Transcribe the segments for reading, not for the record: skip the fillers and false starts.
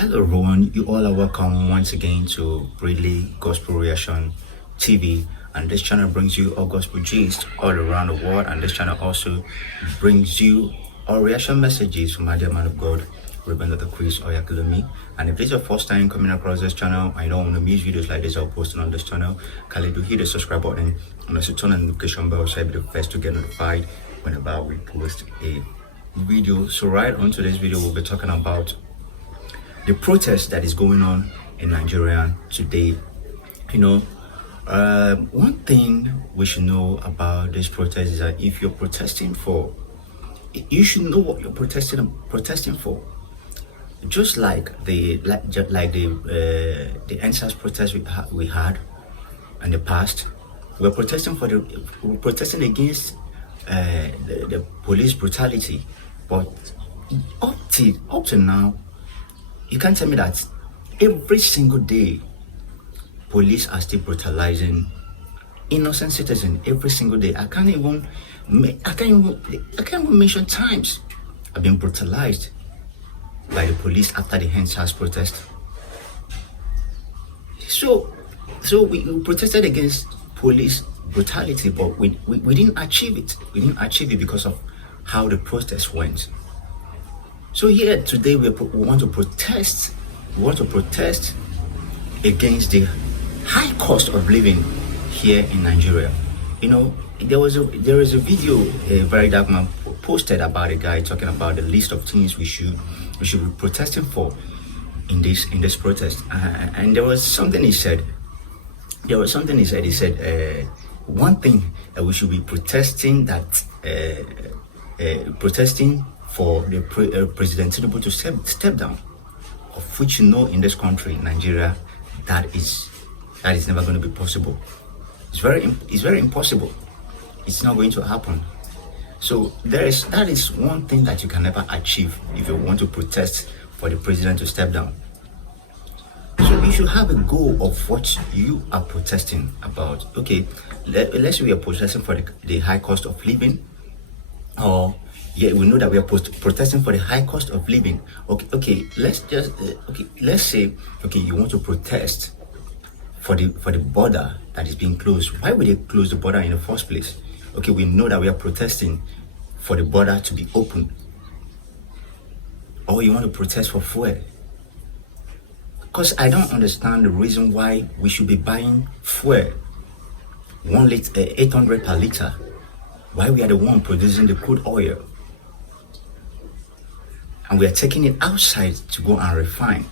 Hello everyone, you all are welcome once again to Briley Gospel Reaction TV, and this channel brings you all gospel gist all around the world, and this channel also brings you all reaction messages from my dear man of God, Reverend Dr. CHRIS OyakHILOME. And if this is your first time coming across this channel, I don't want to miss videos like this I'll posting on this channel, kindly do hit the subscribe button and also turn on the notification bell so you'll be the first to get notified whenever we post a video. So right on today's video, we'll be talking about the protest that is going on in Nigeria today. One thing we should know about this protest is that if you're protesting for, you should know what you're protesting for. Just like the NSAS protest we had in the past, we're protesting against the police brutality, but up to now, you can't tell me that every single day police are still brutalizing innocent citizens every single day. I can't even mention times I've been brutalized by the police after the NSAS protest. So we protested against police brutality, but we didn't achieve it. We didn't achieve it because of how the protest went. So here today we want to protest. We want to protest against the high cost of living here in Nigeria. There is a video a very dark man posted about a guy talking about the list of things we should be protesting for in this protest. And there was something he said. He said one thing that we should be protesting for the President Tinubu to step down, of which in this country, Nigeria, that is never going to be possible. It's very impossible. It's not going to happen. So that is one thing that you can never achieve if you want to protest for the president to step down. So you should have a goal of what you are protesting about. Okay, let's say we are protesting for the high cost of living, or we know that we are protesting for the high cost of living. Let's say you want to protest for the border that is being closed. Why would they close the border in the first place? Okay, we know that we are protesting for the border to be open. Or you want to protest for fuel. Because I don't understand the reason why we should be buying fuel 800 per liter. Why we are the one producing the crude oil, and we are taking it outside to go and refine,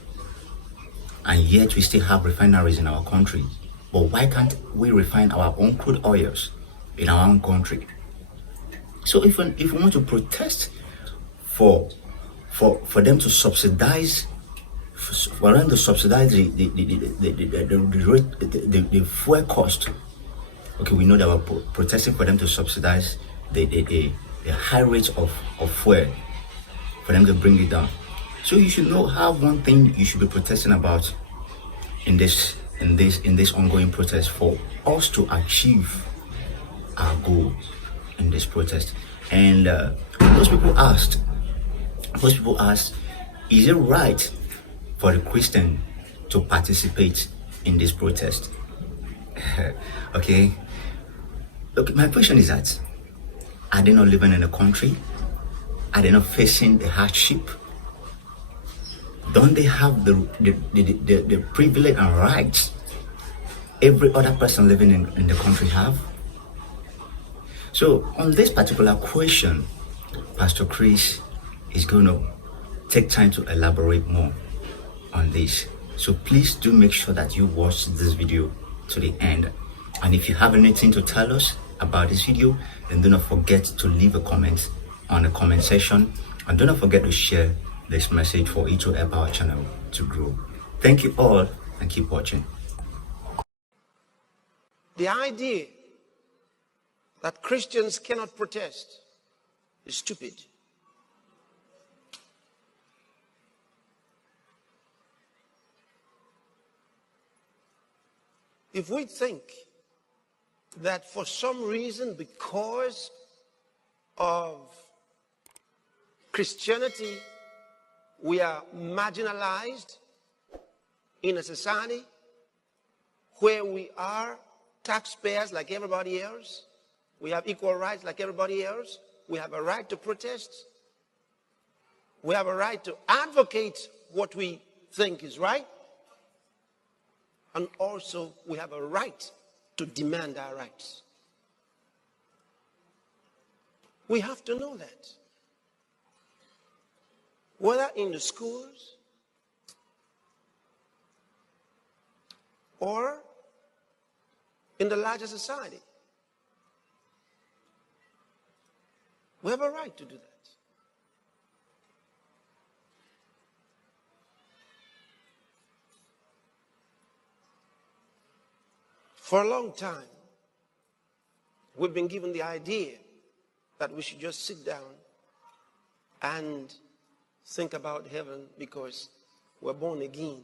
and yet we still have refineries in our country. But why can't we refine our own crude oils in our own country? So if we want to protest for them to subsidize, the fuel cost. Okay, we know that we're protesting for them to subsidize the high rate of fuel, for them to bring it down. So you should have one thing you should be protesting about in this ongoing protest for us to achieve our goal in this protest. And most people asked, is it right for the Christian to participate in this protest? Okay, my question is that, are they not living in the country? Are they not facing the hardship? Don't they have the privilege and rights every other person living in the country have? So on this particular question, Pastor Chris is going to take time to elaborate more on this. So please do make sure that you watch this video to the end. And if you have anything to tell us about this video, then do not forget to leave a comment on the comment section, and do not forget to share this message for it to help our channel to grow. Thank you all, and keep watching. The idea that Christians cannot protest is stupid. If we think that for some reason, because of Christianity we are marginalized in a society where we are taxpayers like everybody else. We have equal rights like everybody else. We have a right to protest. We have a right to advocate what we think is right. And also, we have a right to demand our rights. We have to know that. Whether in the schools or in the larger society, we have a right to do that. For a long time, we've been given the idea that we should just sit down and think about heaven because we're born again.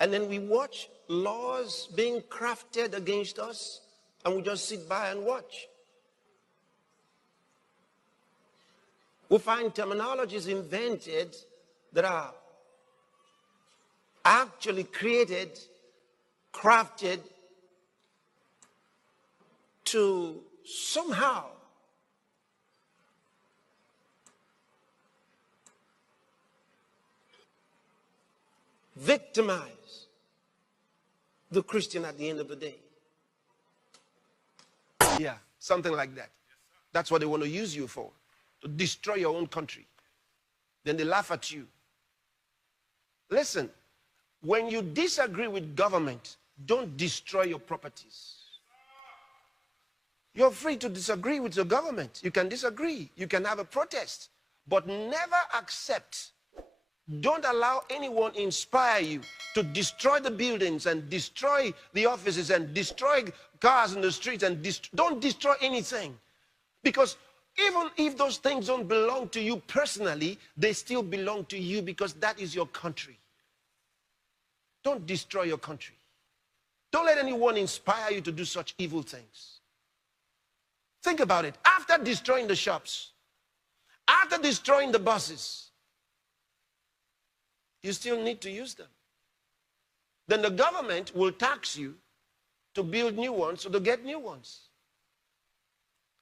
And then we watch laws being crafted against us, and we just sit by and watch. We find terminologies invented that are actually created, crafted to somehow victimize the Christian at the end of the day. Yeah, something like that. That's what they want to use you for, to destroy your own country. Then they laugh at you. Listen, when you disagree with government, don't destroy your properties. You're free to disagree with your government. You can disagree. You can have a protest. But never accept. Don't allow anyone inspire you to destroy the buildings and destroy the offices and destroy cars in the streets and don't destroy anything. Because even if those things don't belong to you personally, they still belong to you because that is your country. Don't destroy your country. Don't let anyone inspire you to do such evil things. Think about it. After destroying the shops, after destroying the buses, you still need to use them. Then the government will tax you to build new ones or to get new ones.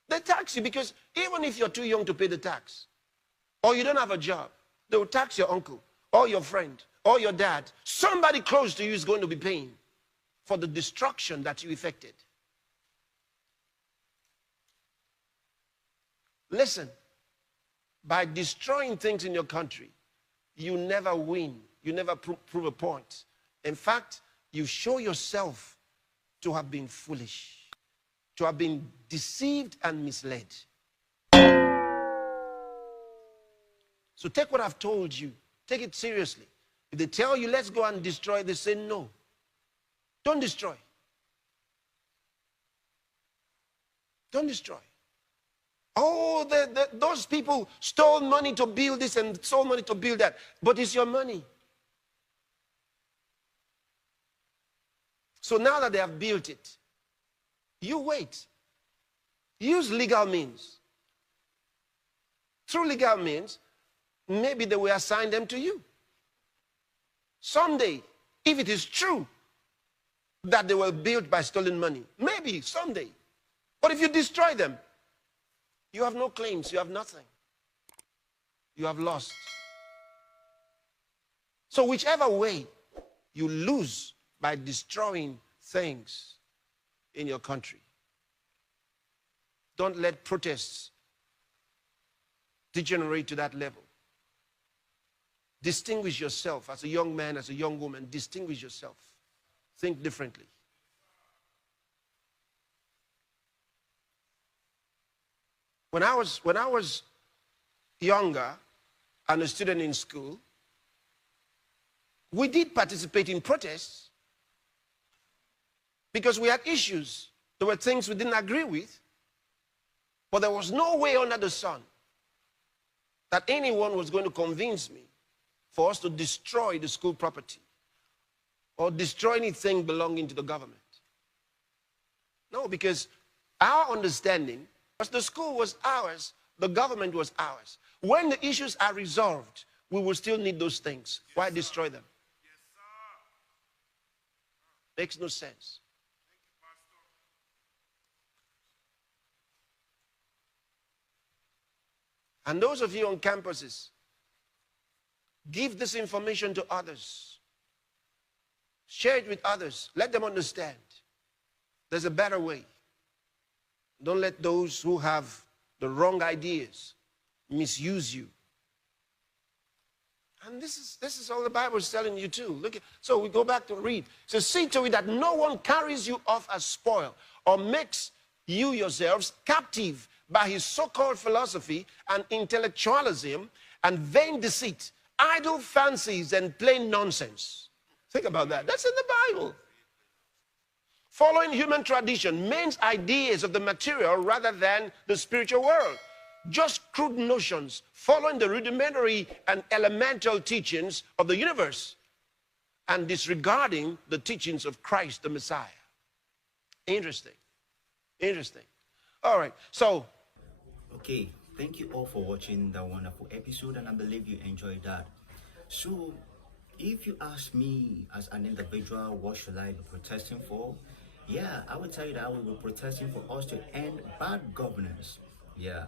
They tax you because even if you're too young to pay the tax, or you don't have a job, they will tax your uncle, or your friend, or your dad. Somebody close to you is going to be paying for the destruction that you effected. Listen, by destroying things in your country, you never win. You never prove a point. In fact, you show yourself to have been foolish, to have been deceived and misled. So take what I've told you. Take it seriously. If they tell you, let's go and destroy, they say no. Don't destroy. Don't destroy. Oh, those people stole money to build this and stole money to build that. But it's your money. So now that they have built it, you wait. Use legal means. Through legal means, maybe they will assign them to you. Someday, if it is true that they were built by stolen money, maybe someday. But if you destroy them, you have no claims, you have nothing. You have lost. So whichever way, you lose by destroying things in your country. Don't let protests degenerate to that level. Distinguish yourself as a young man, as a young woman. Distinguish yourself. Think differently. When I was younger and a student in school, we did participate in protests because we had issues. There were things we didn't agree with, but there was no way under the sun that anyone was going to convince me for us to destroy the school property or destroy anything belonging to the government. No, because our understanding was the school was ours, The government was ours. When the issues are resolved, we will still need those things. Why destroy them? Makes no sense. And those of you on campuses, give this information to others. Share it with others. Let them understand. There's a better way. Don't let those who have the wrong ideas misuse you. And this is all the Bible is telling you too. Look at, so we go back to read. So see to it that no one carries you off as spoil or makes you yourselves captive by his so-called philosophy and intellectualism and vain deceit, idle fancies and plain nonsense. Think about that. That's in the Bible. Following human tradition, men's ideas of the material rather than the spiritual world. Just crude notions, following the rudimentary and elemental teachings of the universe and disregarding the teachings of Christ the Messiah. Interesting. Interesting. All right, so. Okay, thank you all for watching that wonderful episode, and I believe you enjoyed that. So, if you ask me as an individual, what should I be protesting for? Yeah, I will tell you that I will be protesting for us to end bad governance. Yeah,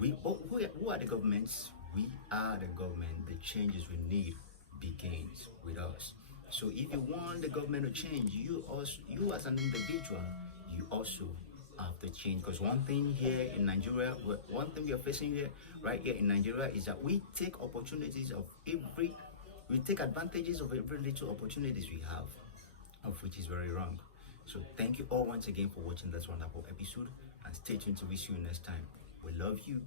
who are the governments? We are the government. The changes we need begins with us. So if you want the government to change, you as an individual, you also have to change. Because one thing here in Nigeria, one thing we are facing here, right here in Nigeria, is that we take advantages of every little opportunities we have, of which is very wrong. So thank you all once again for watching this wonderful episode, and stay tuned to see you next time. We love you,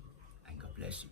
and God bless you.